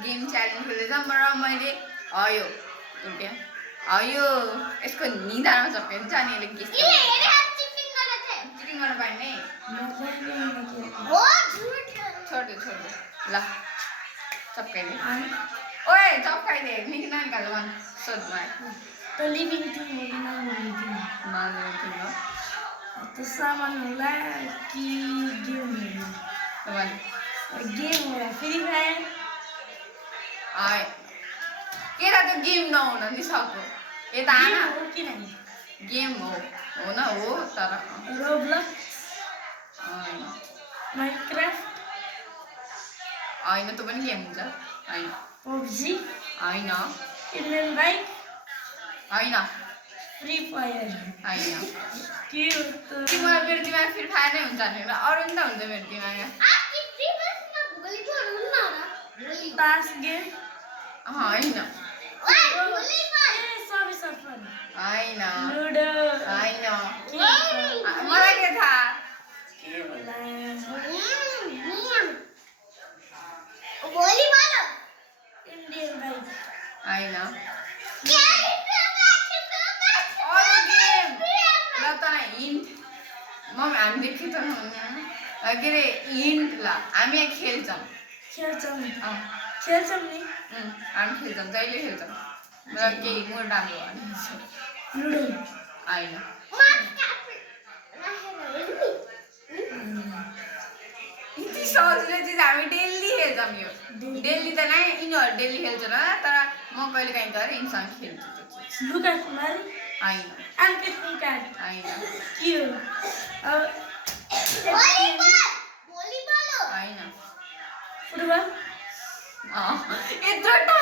game challenge खेल्दैछ र मैले हयो उठ्यो हयो यसको निधारमा चप्किन्छ अनि यसले गेस चिटिङ गर्न पाइने छोड्दे ल चप्काइदे ओए चप्काइदे निकिन निकाल्नु मन सोध्नु तो लिभिङ थिङ हो कि नन लिभिङ थिङ हो तो सामान होला कि गेम होला गेम होला फ्री फायर आए केटा त गेम नहुन नि सक्यो यता आन हो कि नहीं गेम हो न हो तर रोब्लक्स माइनक्राफ्ट होइन त पनि गेम हुन्छ होइन पबजी होइन इंडियन बाइक होइन फ्री फायर होइन के हो त तिमीलाई मेरो दिमाग फ्री फायर नै हुन्छ नि अरू नि त हुन्छ मेरो दिमाग तास गेम होइन सबै सफल होइन लुडो होइन मलाई के थाहा के होला इंडियन बाइक होइन अरू गेम ल त हिन्ट हामी देखि त के अरे हिन्ट ल हामी यहाँ खेल्छौँ खेल्छौँ नि हामी खेल्छौँ जहिले खेल्छौँ मलाई केही मोड राम्रो लुडो होइन यति सजिलो चिज हामी डेली खेल्छौँ यो डेली त नै यिनीहरू डेली खेल्छ र तर म कहिले काहीँ गएर यिनीसँग खेल्छु त्यो चिज लुका कुमारी होइन अङ्कित कार्ड होइन के हो होइन फुटबल यत्रो